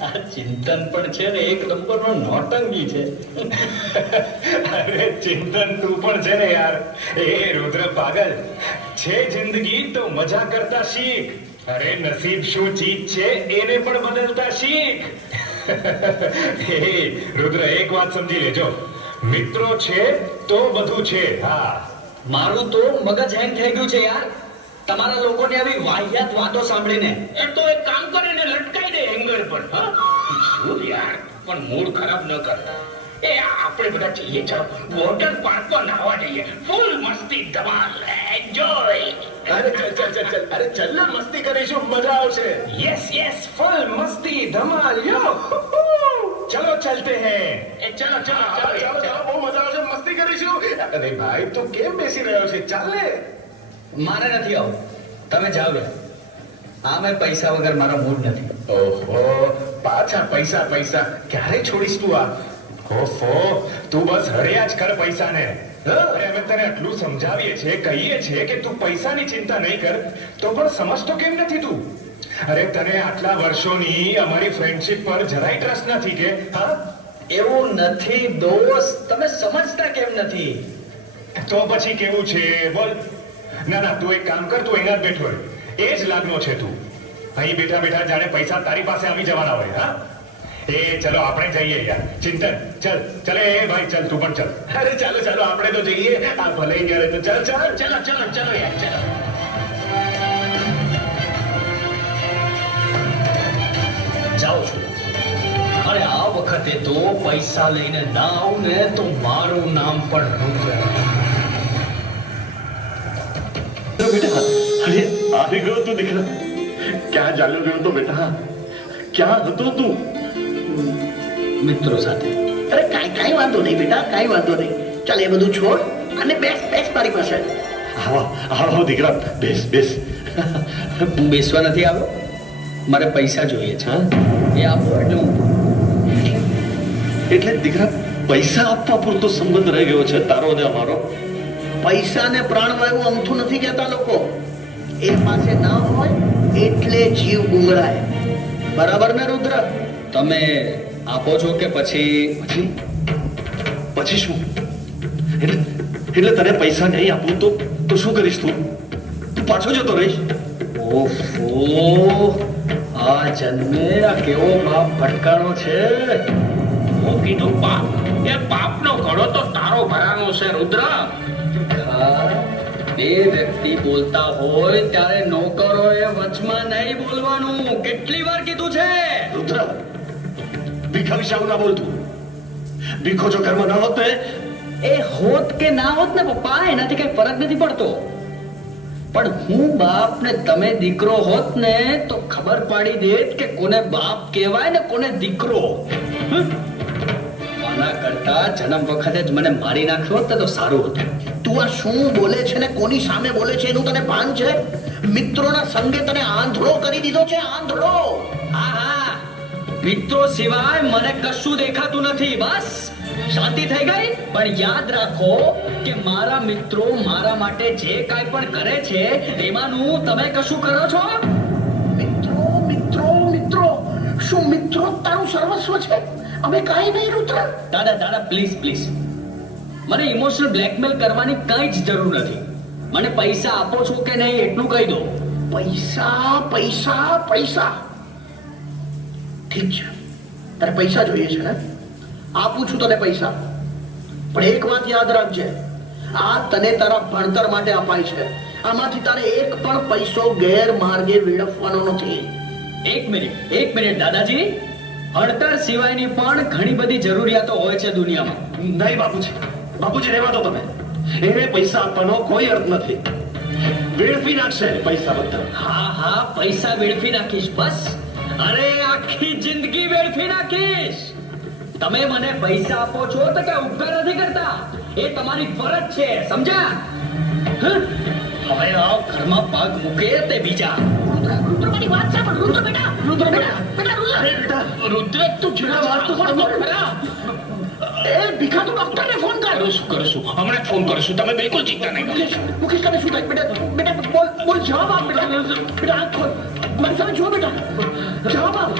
આ ચિંતન પણ છે ને એક નંબરનો નોટંકી છે અરે ચિંતન તું પણ છે ને યાર એ રુદ્ર પાગલ છે જિંદગી તો મજા કરતા શીખ અરે નસીબ શું ચીજ છે એને પણ બદલતા શીખ હે રુદ્ર એક વાત સમજી લેજો મિત્રો છે તો બધું છે હા મારું તો મગજ હેંગ થઈ ગયું છે યાર તમારા લોકોની આવી વાહિયાત વાતો સાંભળીને એ તો એક કામ કરે ને લટકાઈ દે હેંગર પર હા શું યાર પણ મૂડ ખરાબ ન કર એ આપણે બધા જઈએ ચાલો વોટર પાર્કમાં નાહવા જઈએ ફૂલ મસ્તી ધમાલ એન્જોય અરે ચલ અરે ચલ ને મસ્તી કરીશું મજા આવશે યસ ફૂલ મસ્તી ધમાલ યો ચલો ચલતે हैं એ ચલો ચાલો બહુ મજા આવશે મસ્તી કરીશું અરે ભાઈ તું કેમ બેસી રહ્યો છે ચાલ ને મારે નથી આવું તમે જાઓ યાર આ મેં પૈસા વગર મારો મૂડ નથી ઓહો પાછા પૈસા ક્યારે છોડીશ તું આ ઓહો તું બસ હર્યા જ કર પૈસાને અરે અમે તને આટલું સમજાવીએ છીએ કહીએ છીએ કે તું પૈસાની ચિંતા નહીં કર તો પણ સમજતો કેમ નથી તું અરે તને આટલા વર્ષોની અમારી ફ્રેન્ડશિપ પર જરાય ટ્રસ્ટ નથી કે હા એવું નથી દોસ્ત તમે સમજતા કેમ નથી તો પછી કેવું છે બોલ ના તું એક કામ કર તું અહીંયા જ બેઠો રહે એ જ લાગનો છે તું અહીં બેઠા જાણે પૈસા તારી પાસે આવી જવાના હોય હા એ ચલો આપણે જઈએ યાર ચિંતન ચલ એ ભાઈ ચલ તું પણ ચલ અરે ચાલો આપણે તો જઈએ આ ભલે ત્યારે તો ચલો યાર ચલો જાઉં છું અને આ વખત વખતે તો પૈસા લઈને ના આવું ને તો મારું નામ પણ રુદ્ર. બેટા અરે આવી ગયો તું દીકરા. ક્યાં ચાલ્યો ગયો તો બેટા? ક્યાં હતો તું? મિત્રો સાથે. અરે કાંઈ વાંધો નહીં બેટા, કાંઈ વાંધો નહીં. ચાલ એ બધું છોડ અને બેસ મારી પાસે. આવો દીકરા, બેસ બેસ. હું બેસવા નથી આવ્યો, મારે પૈસા જોઈએ છે. એ આપો એટલે હું. એટલે દીકરા પૈસા આપવા પૂરતો સંબંધ રહી ગયો છે તારો ને અમારો? પૈસા ને પ્રાણવાયુ અમથું નથી કહેતા લોકો. એ પાસે ના હોય એટલે જીવ ગુંગળાય. બરાબર ને રુદ્ર? તમે આપો છો કે પછી? પછી પછી શું? એટલે તને પૈસા નહીં આપું તો શું કરીશ તું? તું પાછો જતો રહીશ? ઓહો, આ જન્મે આ કેવો બાપ ભટકાણો છે. હું કીધું પાપ, એ પાપનો ઘડો તો તારો ભરાનો છે રુદ્ર. બે વ્યક્તિ બોલતા હોય ત્યારે નોકરોએ વચમાં નહીં બોલવાનું. કેટલી વાર કીધું છે? રુદ્ર, ભીખા વિશે આવું ના બોલતું. ભીખો જો ઘરમાં ન હોત ને. એ હોત કે ના હોત ને પપ્પા, એનાથી કઈ ફરક નથી પડતો. પણ હું બાપ ને તમે દીકરો હોત ને તો ખબર પાડી દેત કે કોને બાપ કહેવાય ને કોને દીકરો. આના કરતા જન્મ વખતે જ મને મારી નાખ્યો હોત ને તો સારું હતું. તું આ શું બોલે છે ને કોની સામે બોલે છે એનું તને ભાન છે? મિત્રોના સંગે તને આંધળો કરી દીધો છે, આંધળો. હા, મિત્રો સિવાય મને કશું દેખાતું નથી. બસ શાંતિ થઈ ગઈ. પણ યાદ રાખો કે મારા મિત્રો મારા માટે જે કાંઈ પણ કરે છે એમાંનું તમે કશું કરો છો? મિત્રો મિત્રો મિત્રો, શું મિત્રો તારું સર્વસ્વ છે? અમે કાંઈ નહીં રુદ્ર. દાદા પ્લીઝ પ્લીઝ, મને ઇમોશનલ બ્લેકમેલ કરવાની કઈ જ જરૂર નથી. મને પૈસા આપો છો કે નહીં એટલું કહી દો. પૈસા પૈસા પૈસા, ઠીક છે, તારે પૈસા જોઈએ છે ને? આપું છું તને પૈસા. પણ એક વાત યાદ રાખજે, આ તને તારા ભણતર માટે અપાય છે. આમાંથી તારે એક પણ પૈસો ગેરમાર્ગે વેડફવાનો નથી. એક મિનિટ દાદાજી, ભણતર સિવાયની પણ ઘણી બધી જરૂરિયાતો હોય છે દુનિયામાં. નહીં બાપુજી રહેવા દો તમે. એને પૈસા આપવાનો કોઈ અર્થ નથી. વેડફી નાખશે પૈસા બધા. હા, પૈસા વેડફી નાખીશ. બસ, અરે આખી જિંદગી વેડફી નાખીશ. તમે મને પૈસા આપો છો તો કે ઉપકાર નથી કરતા, એ તમારી ફરજ છે, સમજ્યા? હવે આ ઘરમાં પગ મૂકે તે બીજા. રુદ્ર મારી વાત સાંભળ. રુદ્ર બેટા, રુદ્ર રુદ્ર તું જરા વાત તો સાંભળ ખરા. એ ભીખા, તું ડોક્ટરને ફોન કર. કરું હમણાં ફોન કરીશું. તમે બિલકુલ ચિંતા નહીં કરો. મુકેશ તને શું થાય? બેટા બોલ જવાબ આપ બેટા. બેટા આંખ ખોલ, મારી સામે જો બેટા, જવાબ આપ.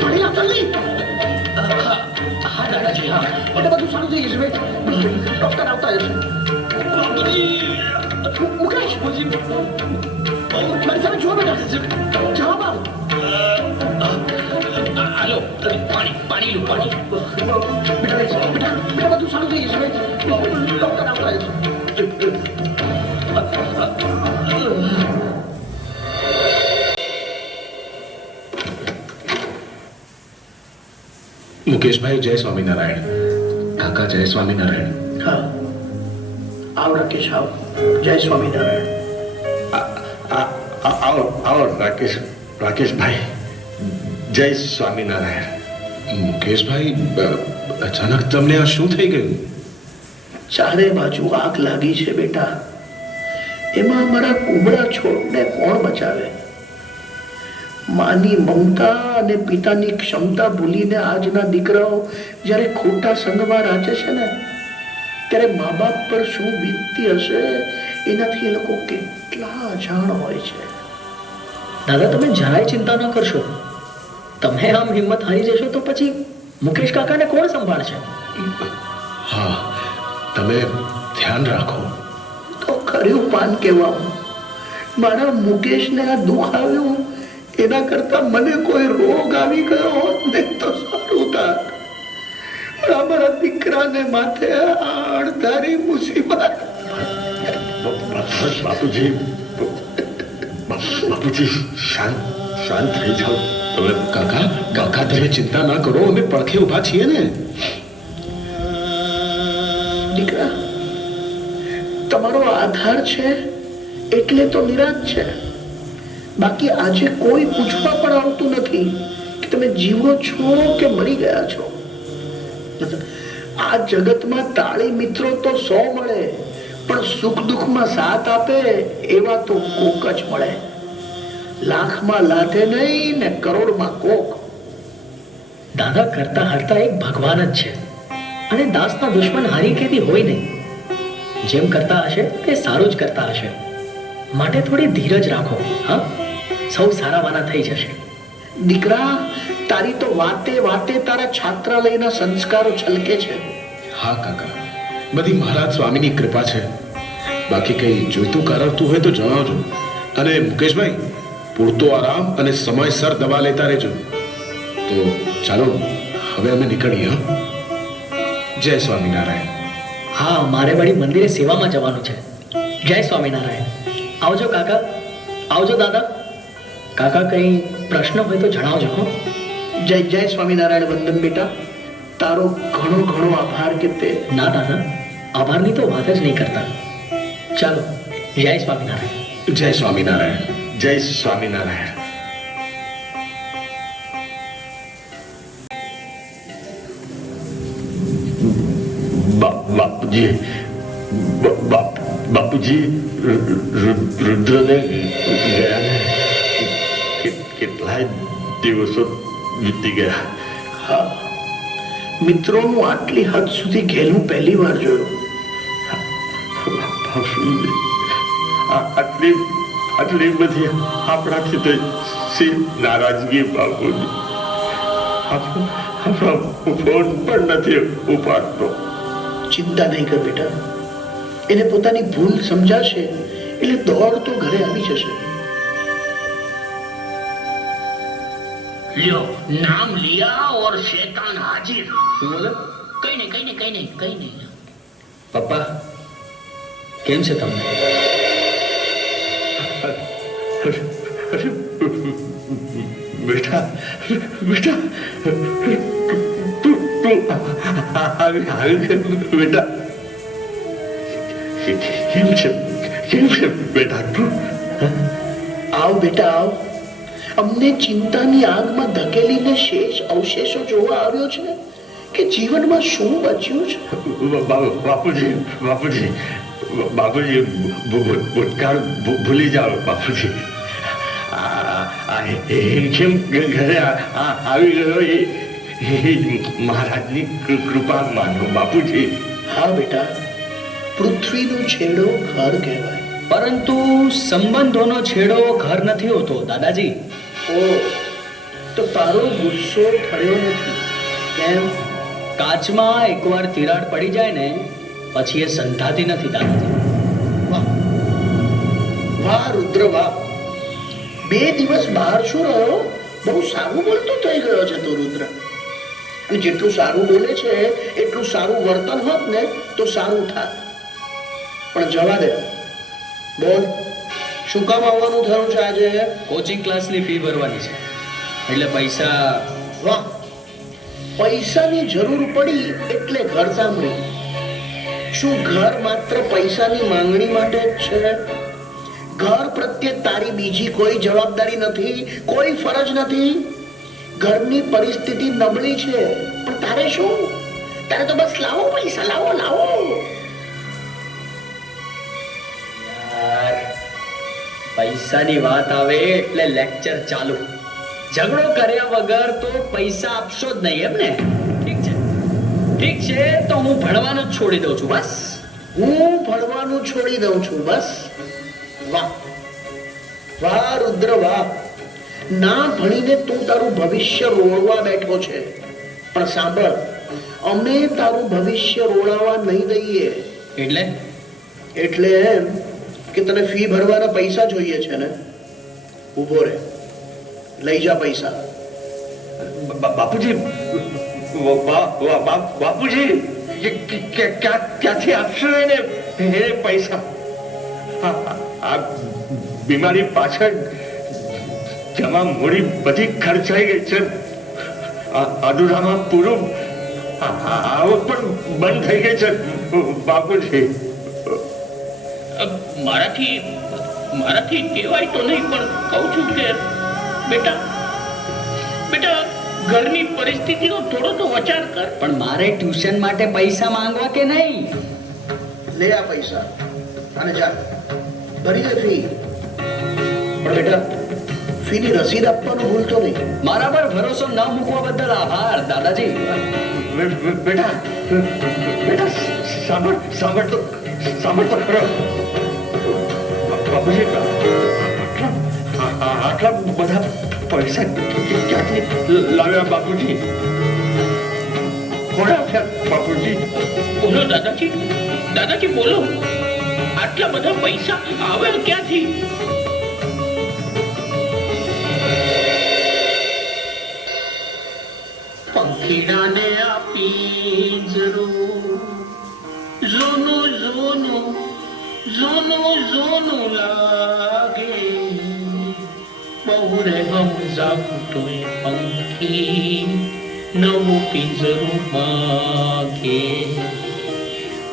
પાણી લાવ જલ્દી. હા દાદાજી, હા. બેટા બધું સારું થઈ જશે. ડોક્ટર આવતા હશે. મુકેશ, મારી સામે જો બેટા, જવાબ આપ. હાલો, પાણી લો. બેટા બધું સારું થઈ જશે. ડોક્ટર આવતા હશે. મુકેશભાઈ, જય સ્વામિનારાયણ. કાકા, જય સ્વામિનારાયણ. હા, આવ રાકેશ, આવ. જય સ્વામિનારાયણ. આવો રાકેશભાઈ. જય સ્વામિનારાયણ. મુકેશભાઈ, અચાનક તમને આ શું થઈ ગયું? ચારે બાજુ આગ લાગી છે બેટા. એમાં અમારા કુબડા છોડને કોણ બચાવે? માની મમતા અને પિતાની ક્ષમતા ભૂલીને આજના દીકરાઓ જ્યારે ખોટા સંગમાં રાચે છે ને, ત્યારે મા બાપ પર શું વીતતી હશે એનાથી એ લોકો કેટલા અજાણ હોય છે. દાદા, તમે જરાય ચિંતા ન કરશો. તમે આમ હિંમત હારી જશો તો પછી મુકેશ કાકાને કોણ સંભાળશે? હા, તમે ધ્યાન રાખો. તો ખર્યું પાન કહેવાનું. મારા મુકેશને આ દુઃખ આવ્યું એના કરતા મને કોઈ રોગ આવી ગયો હોત ને તો સારું થાત. પણ અમારા દીકરાને માથે આ અણધારી મુસીબત. બાપુજી શાંત શાંત થઈ જાઓ તમે. કાકા કાકા તમે ચિંતા ના કરો, અમે પડખે ઊભા છીએ ને. દીકરા, તમારો આધાર છે એટલે તો નિરાશ છે. બાકી આજે કોઈ પૂછવા પણ આવતું નથી કે તમે જીવો છો કે મરી ગયા છો. આ જગતમાં તાળી મિત્રો તો 100 મળે, પણ સુખ દુઃખમાં સાથ આપે એવા તો કોક જ મળે. લાખમાં લાખે નહીં ને કરોડમાં કોક. દાદા કરતા હરતા એક ભગવાન જ છે, અને દાસના દુશ્મન હારી કેદી હોય નહીં. જેમ કરતા હશે તે સારું જ કરતા હશે. માટે થોડી ધીરજ રાખો. હા, સૌ સારાવાના થઈ જશે. દીકરા, તારી તો વાતે વાતે તારા છાત્રાલયના સંસ્કારો છલકે છે. હા કાકા, બધી મહારાજ સ્વામીની કૃપા છે. બાકી કઈ જોઈતું કારણતું હોય તો જણાવજો. અને મુકેશભાઈ, પૂરતો આરામ અને સમયસર દવા લેતા રહેજો. તો ચાલો હવે અમે નીકળીએ. હા, જય સ્વામિનારાયણ. હા, મારે વળી મંદિરે સેવામાં જવાનું છે. જય સ્વામિનારાયણ. આવજો કાકા, આવજો દાદા. કાકા કઈ પ્રશ્ન હોય તો જણાવજો. હો. જય જય સ્વામિનારાયણ. વંદન બેટા, તારો ઘણો ઘણો આભાર કે તે. ના દાદા, આભારની તો વાત જ નહીં કરતા. ચાલો, જય સ્વામિનારાયણ. જય સ્વામિનારાયણ. જય સ્વામિનારાયણ. બાપુજી, બાપુજી, રુદ્રને ગયાને કેટલાય દિવસો વીતી ગયા. હા, મિત્રોનું આટલી હદ સુધી ઘેલું પહેલી વાર જોયું. બાપુજી, આટલી બધી આપણાથી તો સી નારાજગી બાપુજી. આપણો ફોન પણ નથી ઉપાડતો. ચિંતા નહીં કર બેટા, એને પોતાની ભૂલ સમજાશે એટલે દોડતો ઘરે આવી જશે. લ્યો, નામ लिया और शैतान हाजिर. કઈ નહીં. પપ્પા, કેમ છે તમને? બેટા, તું આવી બેટા. કેમ છે બેટા તું? આવ બેટા, આવ. અમને ચિંતાની આગમાં ધકેલીને શેષ અવશેષો જોવા આવ્યો છે કે જીવનમાં શું બચ્યું છે? બાપુજી, ભૂતકાળ ભૂલી જાઓ બાપુજી. કેમ ઘરે આવી ગયો એ મહારાજની કૃપા માનો બાપુજી. હા બેટા, પૃથ્વીનો છેડો ઘર કહેવાય. પરંતુ સંબંધોનો છેડો ઘર નથી હોતો દાદાજી. ઓ, તો તારો ગુસ્સો ઠર્યો નથી કેમ? કાચમાં એકવાર તિરાડ પડી જાય ને પછી એ સંધાતી નથી દાદાજી. વાહ વાહ રુદ્ર વાહ. 2 દિવસ બહાર શું રહ્યો? બહુ સારું બોલતો થઈ ગયો છે તું રુદ્ર. અને જેટલું સારું બોલે છે એટલું સારું વર્તન હોત ને તો સારું થાત. પણ જવા દે. બોલ, શું કામ આવવાનું થયું છે આજે? કોચિંગ ક્લાસની ફી ભરવાની છે, એટલે પૈસા. વાહ, પૈસાની જરૂર પડી એટલે ઘર સાંભળ્યું. શું ઘર માત્ર પૈસાની માંગણી માટે જ છે? ઘર પ્રત્યે તારી બીજી કોઈ જવાબદારી નથી, કોઈ ફરજ નથી. ઘરની પરિસ્થિતિ નબળી છે, પણ તારે શું? તારે તો બસ લાવો પૈસા, લાવો. યાર, પૈસાની વાત આવે એટલે લેક્ચર ચાલુ. ઝઘડો કર્યા વગર તો પૈસા આપશો જ નહીં, એમ ને? ઠીક છે, તો હું ભણવાનું જ છોડી દઉં છું. બસ, હું ભણવાનું છોડી દઉં છું. બસ. વાહ વાહ રુદ્ર વાહ. ના ભણીને તું તારું ભવિષ્ય રોળવા બેઠો છે, પણ સાંભળ, અમે તારું ભવિષ્ય રોળાવા નહીં દઈએ. એટલે એમ કે તને ફી ભરવાના પૈસા જોઈએ છે ને? ઉભો રહે, લઈ જા પૈસા. બાપુજી, બાપુજી, ક્યાંથી આપશો એને પૈસા? આ બીમારી પાછળ જમા મૂડી બધી ખર્ચાઈ ગઈ છે. અધૂરામાં પૂરું આવક પણ બંધ થઈ ગઈ છે બાપુજી. મારાથી કહેવાય તો નહીં, પણ કહું છું કે બેટા બેટા ઘરની પરિસ્થિતિનો થોડો તો વિચાર કર. પણ મારે ટ્યુશન માટે પૈસા માંગવા કે નહીં? લે આ પૈસા અને જા ભરી દે ફી. પણ બેટા ફીની રસીદ આપવાનું ભૂલતો નહીં. મારા પર ભરોસો ન મૂકવા બદલ આભાર દાદાજી. બેટા બેટા સાંભળ તો ખરો. બાપુજી આટલા બધા પૈસા ક્યાંથી લાવ્યા બાપુજી? કોણ આપ્યા બાપુજી? બોલો દાદાજી બોલો, આટલા બધા પૈસા આવે ક્યાંથી? પંખીડાને આપી જરૂર જોનું લાગે, બહુ રે હમ જાગતોય પંખી નવું પિંજરું માગે.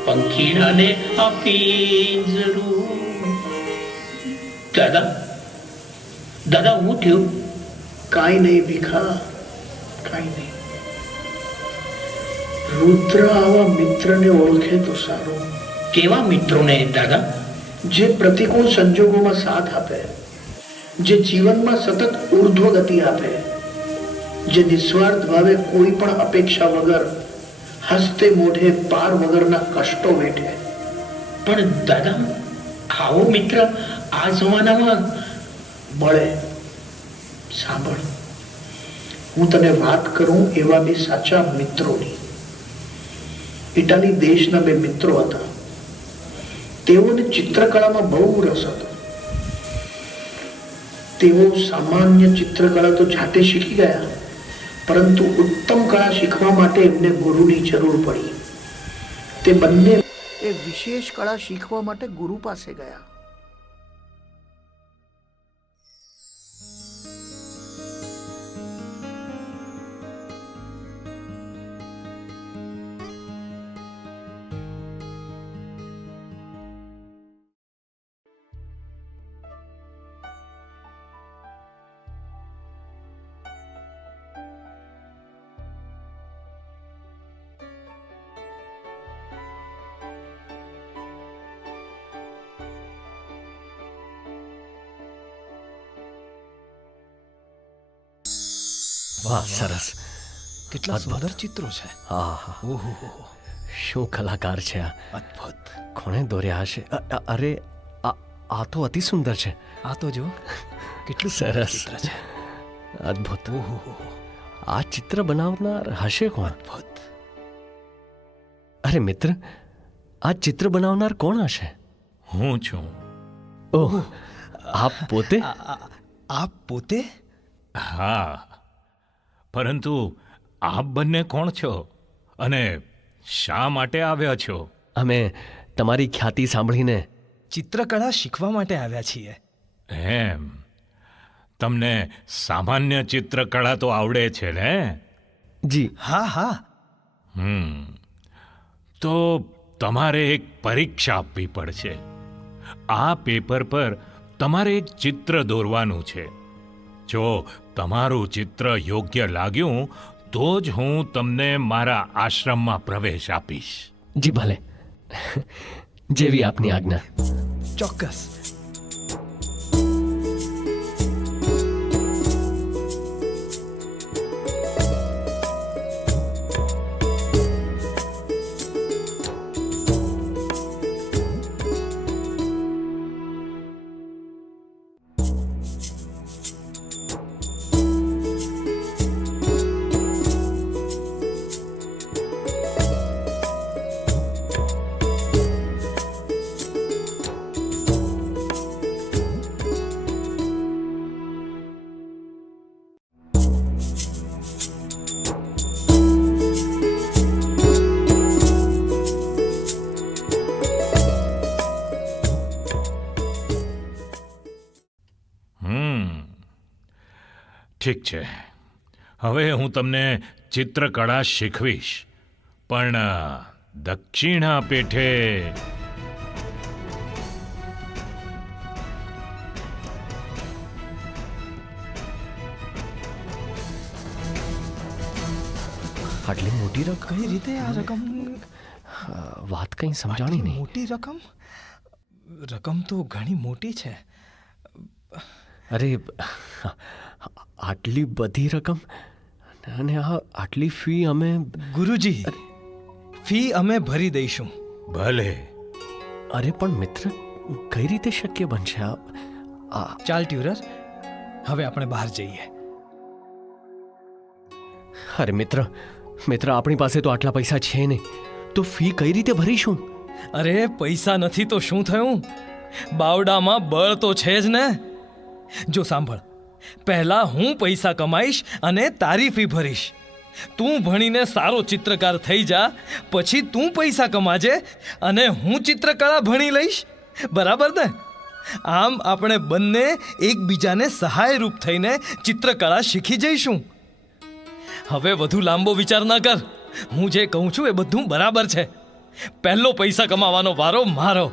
પંખીડાને આપી જરૂર. દાદા હું થયું? કાંઈ નહીં ભીખા, કાંઈ નહીં. રુદ્ર આવા મિત્રને ઓળખે તો સારું. કેવા મિત્રોને દાદા? જે પ્રતિકૂળ સંજોગોમાં સાથ આપે, જે જીવનમાં સતત ઉર્ધ્વ ગતિ આપે, જે નિસ્વાર્થ ભાવે કોઈ પણ અપેક્ષા વગર હસ્તે મોઢે પાર વગરના કષ્ટો વેઠે. પણ દાદા આવો મિત્ર આ જમાનામાં મળે. સાંભળ, હું તને વાત કરું એવા બે સાચા મિત્રોની. ઇટાલી દેશના બે મિત્રો હતા. તેઓને ચિત્રકળામાં બહુ રસ હતો. તેઓ સામાન્ય ચિત્રકળા તો જાતે શીખી ગયા, પરંતુ ઉત્તમ કળા શીખવા માટે એમને ગુરુની જરૂર પડી. તે બંને એ વિશેષ કળા શીખવા માટે ગુરુ પાસે ગયા. વાહ, સરસ. કેટલા સુંદર ચિત્રો છે. હા, ઓહો, શું કલાકાર છે આ! અદ્ભુત. કોણે દોર્યા હશે? અરે આ તો અતિ સુંદર છે. આ તો જો કેટલું સુંદર સરસ. ચિત્ર છે. અદ્ભુત. ઓહો, આ ચિત્ર બનાવનાર હશે કોણ? અદ્ભુત. અરે મિત્ર, આ ચિત્ર બનાવનાર કોણ હશે? હું છું. ઓહ, આપ પોતે? આપ પોતે? હા, પરંતુ આપ બંને કોણ છો અને શા માટે આવ્યા છો? અમે તમારી ખ્યાતિ સાંભળીને ચિત્રકળા શીખવા માટે આવ્યા છીએ. એમ, તમને સામાન્ય ચિત્રકળા તો આવડે છે ને? જી હા હા. તો તમારે એક પરીક્ષા આપવી પડશે. આ પેપર પર તમારે એક ચિત્ર દોરવાનું છે. જો તમારું ચિત્ર યોગ્ય લાગ્યું તો જ હું તમને મારા આશ્રમમાં પ્રવેશ આપીશ. જી ભલે, જેવી આપની આજ્ઞા. ચોક્કસ. ઠીક છે, હવે હું તમને ચિત્રકળા શીખવીશ, પણ દક્ષિણા પેઠે. આટલી મોટી રકમ? કઈ રીતે આ રકમ? વાત કંઈ સમજાણી નહીં. મોટી રકમ? રકમ તો ઘણી મોટી છે. અરે આટલી બધી રકમ અને આટલી ફી અમે. ગુરુજી, ફી અમે ભરી દઈશું. ભલે. અરે પણ મિત્ર, કઈ રીતે શક્ય બનશે આ? ચાલ ટ્યુરર, હવે આપણે બહાર જઈએ. અરે મિત્ર, આપણી પાસે તો આટલા પૈસા છે નહીં, તો ફી કઈ રીતે ભરીશું? અરે પૈસા નથી તો શું થયું? બાવડામાં બળ તો છે જ ને. જો સાંભળ, પહેલા હું પૈસા કમાઈશ અને તારી ફી ભરીશ. તું ભણીને સારો ચિત્રકાર થઈ જા, પછી તું પૈસા કમાજે અને હું ચિત્રકળા ભણી લઈશ. બરાબર ને? આમ આપણે બંને એકબીજાને સહાયરૂપ થઈને ચિત્રકળા શીખી જઈશું. હવે વધુ લાંબો વિચાર ના કર. હું જે કહું છું એ બધું બરાબર છે. પહેલો પૈસા કમાવાનો વારો મારો.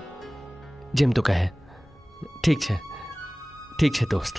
જેમ તું કહે. ઠીક છે દોસ્ત.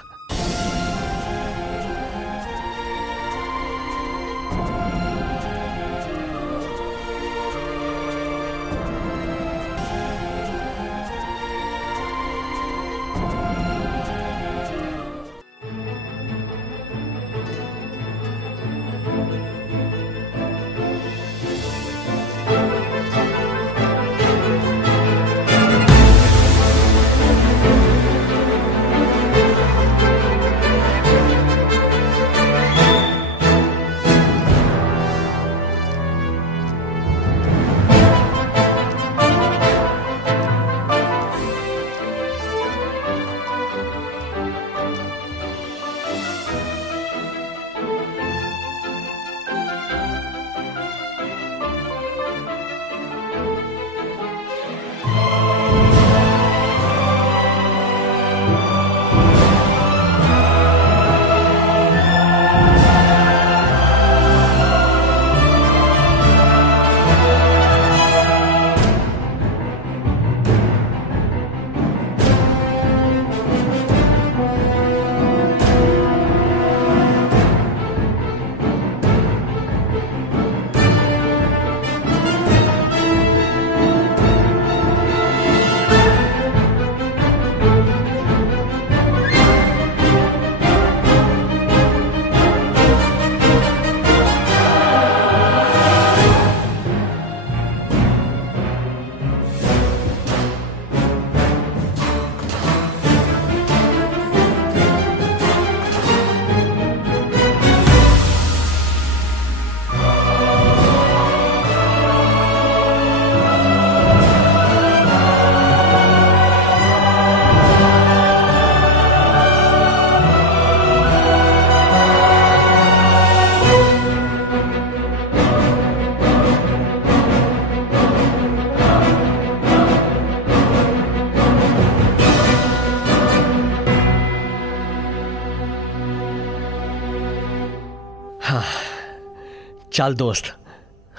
ચાલ દોસ્ત,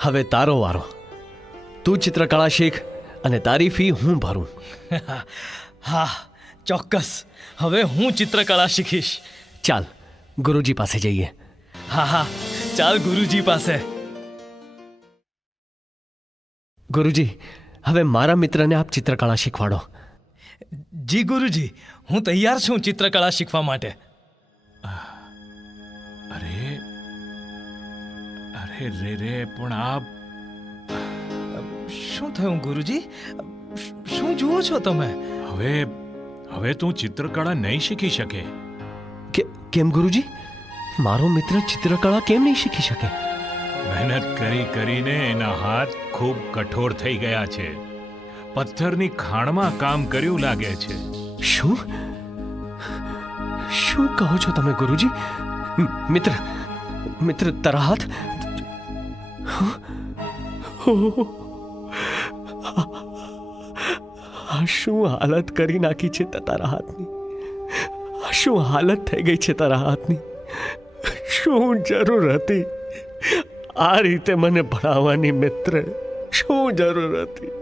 હવે તારો વારો. તું ચિત્રકળા શીખ અને તારી ફી હું ભરું. હા, ચોક્કસ. હવે હું ચિત્રકળા શીખીશ. ચાલ ગુરુજી પાસે જઈએ. હા, ચાલ ગુરુજી પાસે. ગુરુજી, હવે મારા મિત્રને આપ ચિત્રકળા શીખવાડો. જી ગુરુજી, હું તૈયાર છું ચિત્રકળા શીખવા માટે. અરે રે પણ આપ. શું થયું ગુરુજી? શું જુઓ છો તમે? હવે તું ચિત્રકળા નહીં શીખી શકે. કેમ ગુરુજી? મારો મિત્ર ચિત્રકળા કેમ નહીં શીખી શકે? મહેનત કરીને એના હાથ ખૂબ કઠોર થઈ ગયા છે. પથ્થરની ખાણમાં કામ કર્યું લાગે છે. શું કહો છો તમે ગુરુજી? મિત્ર તારા હાથ? આ શું હાલત કરી નાખી છે તારા હાથની? શું હાલત થઈ ગઈ છે તારા હાથની? શું જરૂર હતી આ રીતે મને ભણાવવાની? મિત્ર, શું જરૂર હતી?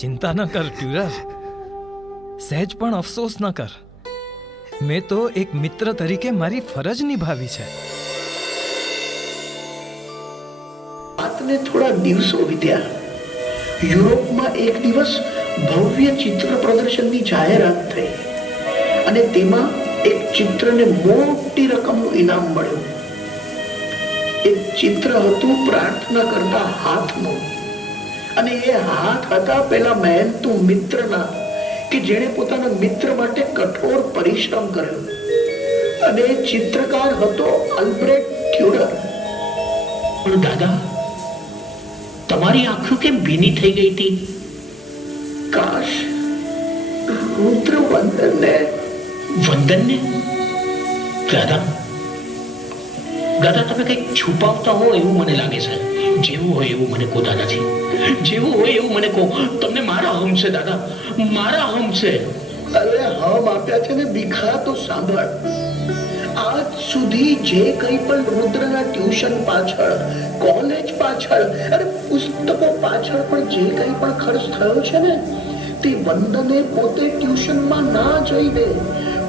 ચિંતા ન કર ટ્યુરર, સહેજ પણ અફસોસ ન કર. મેં તો એક મિત્ર તરીકે મારી ફરજ નિભાવી છે. વાતને થોડા દિવસો વીત્યા. યુરોપમાં એક દિવસ ભવ્ય ચિત્ર પ્રદર્શનની જાહેરાત થઈ અને તેમાં એક ચિત્રને મોટી રકમનું ઇનામ મળ્યું. એક ચિત્ર હતું પ્રાર્થના કરતા હાથનું, અને એ હાથ હતા પેલા મહેનતુ મિત્રના કે જેણે પોતાના મિત્ર માટે કઠોર પરિશ્રમ કર્યો. અને એ ચિત્રકાર હતો આલ્બ્રેટ ટ્યુડર. પણ દાદા, તમારી આંખો કેમ ભીની થઈ ગઈ હતી? કાશ રુદ્ર વંદનને દાદા, તમે કંઈક છુપાવતા હો એવું મને લાગે છે. જેવું હોય એવું મને કહો દાદાજી, જેવું હોય એવું મને કહો. તમને મારા હમ છે દાદા, મારા હમ છે. અરે હમ આપ્યા છે ને ભીખા તો સાંભળ. આજ સુધી જે કંઈ પણ રુદ્રના ટ્યુશન પાછળ, કોલેજ પાછળ, અરે પુસ્તકો પાછળ પણ જે કંઈ પણ ખર્ચ થયો છે ને, તે વંદને પોતે ટ્યુશનમાં ના જઈને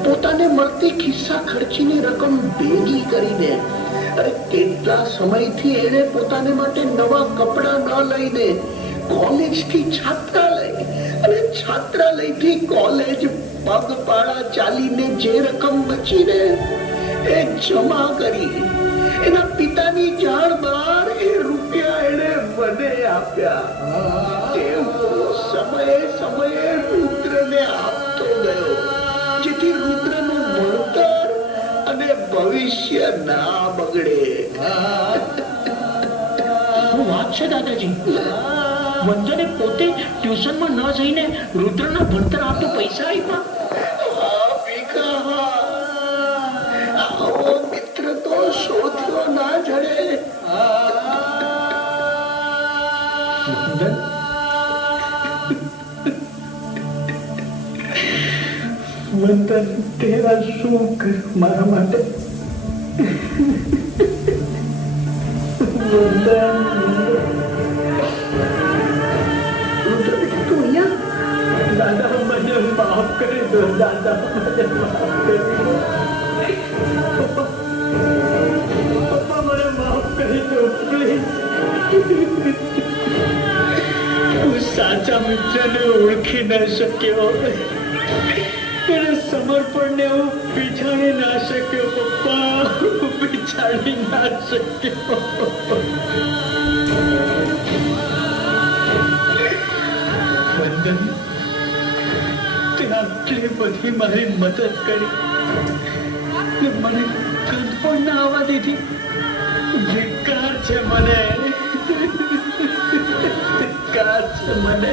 પોતાને મળતી ખિસ્સા ખર્ચીની રકમ ભેગી કરીને, અરે કેટલા સમયથી એને પોતાને માટે નવા કપડાં ન લઈને કોલેજથી છાત્રાલય અને છાત્રાલયથી કોલેજ પગપાળા ચાલીને જે રકમ બચીને એ જમા કરી એના પિતાની જાણ બહાર એ રૂપિયા એને મને આપ્યા. તેઓ સમયે સમયે રુદ્રને આપતો ગયો, જેથી રુદ્રનું ભણતર અને ભવિષ્ય ના બગડે. શું વાત છે દાદાજી? વંદને પોતે ટ્યુશનમાં ન જઈને રુદ્રના ભણતર આપતો પૈસા આપ્યા? આવો મિત્ર તો શોધ્યો ના જડે. વંદન, તેરા શું કર્યું મારા માટે? દાદા, મને માફ કરી દો. દાદા, મને માફ કરી દો. પપ્પા, મને માફ કરી દો પ્લીઝ. હું સાચા મિત્રને ઓળખી ન શક્યો, એને સમર્પણને હું પીછાડી ના શક્યો. પપ્પા, હું પીછાડી ના શક્યો. વંદન, તે આટલી બધી મારી મદદ કરી ને મને કંઈ પણ ના આવવા દીધી. ધિક્કાર છે મને, ધિક્કાર છે મને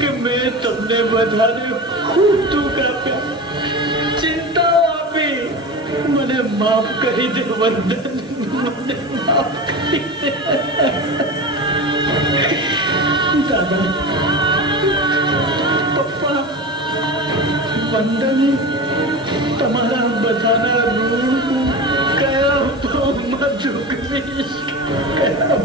કે મેં તમને બધાને ખૂબ દુઃખ આપ્યા, ચિંતાઓ આપી. મને માફ કરી દે વંદન, મને માફ કરી દે. દાદા, પપ્પા, વંદન, તમારા બધાના ઋણ હું કયા ભાવમાં ચૂકવીશ? કયા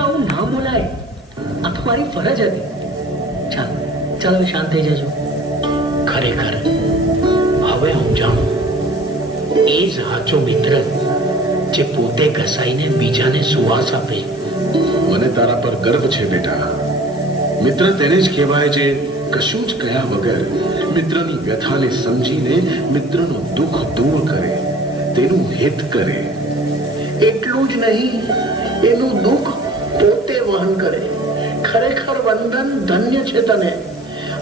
આવું ના બોલાય, આ તો મારી ફરજ હતી. ચાલો ચાલો, હવે શાંત થઈ જજો. ખરેખર હવે હું જાણું, એ જ સાચો મિત્ર જે પોતે ઘસાઈને બીજાને સુવાસ આપે. મને તારા પર ગર્વ છે બેટા. મિત્ર તેને જ કહેવાય જે કશું જ કયા વગર મિત્રની વ્યથાને સમજીને મિત્રનું દુઃખ દૂર કરે, તેનું હિત કરે. એટલું જ નહીં, એનું દુઃખ પોતે વહન કરે. ખરેખર વંદન, ધન્ય છે તને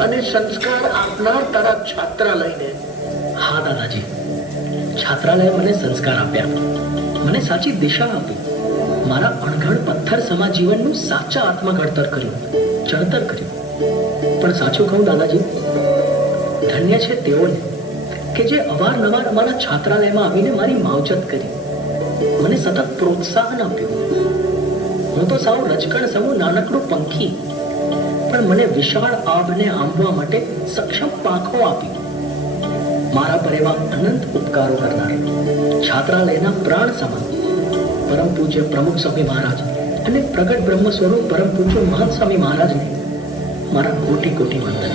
અને સંસ્કાર આપનાર તારા છાત્રાલયને. હા દાદાજી, છાત્રાલયે મને સંસ્કાર આપ્યા, મને સાચી દિશા આપી, મારા અણઘડ પથ્થર સમા જીવનનું સાચા આત્મઘડતર કર્યું, ચણતર કર્યું. પણ સાચું કહું દાદાજી, ધન્ય છે તેઓને કે જે અવારનવાર અમારા છાત્રાલયમાં આવીને મારી માવજત કરી, મને સતત પ્રોત્સાહન આપ્યું. હું તો સાવ રજકણ સમૂહ નાનકડું પંખી, પણ મને વિશાળ આભને આંબવા માટે સક્ષમ પાંખો આપી. મારા પર એવા અનંત ઉપકારો કરનાર છાત્રાલયના પ્રાણ સમાન પરમ પૂજ્ય પ્રમુખ સ્વામી મહારાજ અને પ્રગટ બ્રહ્મ સ્વરૂપ પરમ પૂજ્ય મહંત સ્વામી મહારાજને મારા કોટી કોટી વંદન.